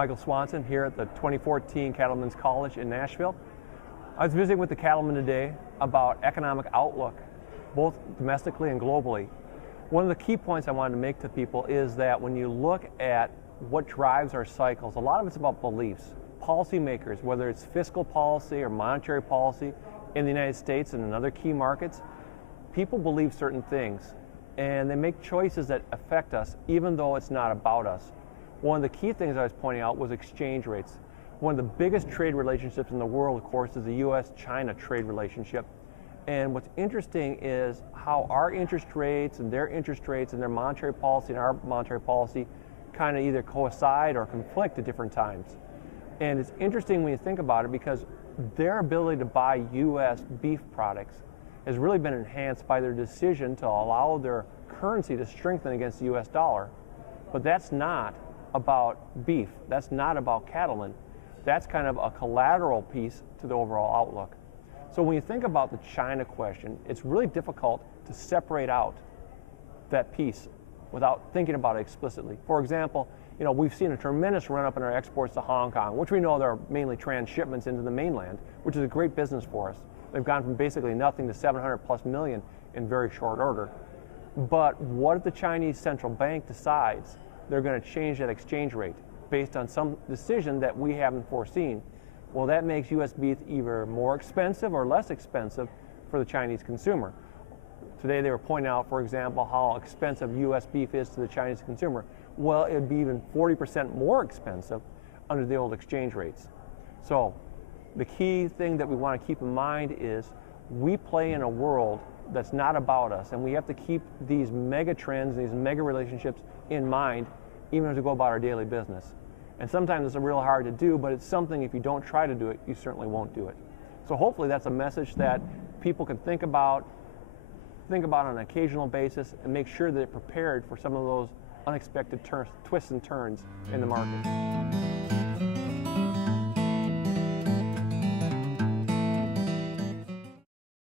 Michael Swanson here at the 2014 Cattlemen's College in Nashville. I was visiting with the cattlemen today about economic outlook, both domestically and globally. One of the key points I wanted to make to people is that when you look at what drives our cycles, a lot of it's about beliefs. Policymakers, whether it's fiscal policy or monetary policy in the United States and in other key markets, people believe certain things and they make choices that affect us even though it's not about us. One of the key things I was pointing out was exchange rates. One of the biggest trade relationships in the world, of course, is the U.S.-China trade relationship. And what's interesting is how our interest rates and their monetary policy and our monetary policy kind of either coincide or conflict at different times. And it's interesting when you think about it because their ability to buy U.S. beef products has really been enhanced by their decision to allow their currency to strengthen against the U.S. dollar. But that's not about beef. That's not about cattlemen. That's kind of a collateral piece to the overall outlook. So when you think about the China question, it's really difficult to separate out that piece without thinking about it explicitly. For example, we've seen a tremendous run-up in our exports to Hong Kong, which we know they're mainly transshipments into the mainland, which is a great business for us. They've gone from basically nothing to 700 plus million in very short order. But what if the Chinese central bank decides they're going to change that exchange rate based on some decision that we haven't foreseen? Well, that makes U.S. beef either more expensive or less expensive for the Chinese consumer. Today they were pointing out, for example, how expensive U.S. beef is to the Chinese consumer. Well, it would be even 40% more expensive under the old exchange rates. So the key thing that we want to keep in mind is we play in a world that's not about us, and we have to keep these mega trends, these mega relationships in mind even as we go about our daily business. And sometimes it's real hard to do, but it's something if you don't try to do it, you certainly won't do it. So hopefully that's a message that people can think about on an occasional basis and make sure that they're prepared for some of those unexpected twists and turns in the market.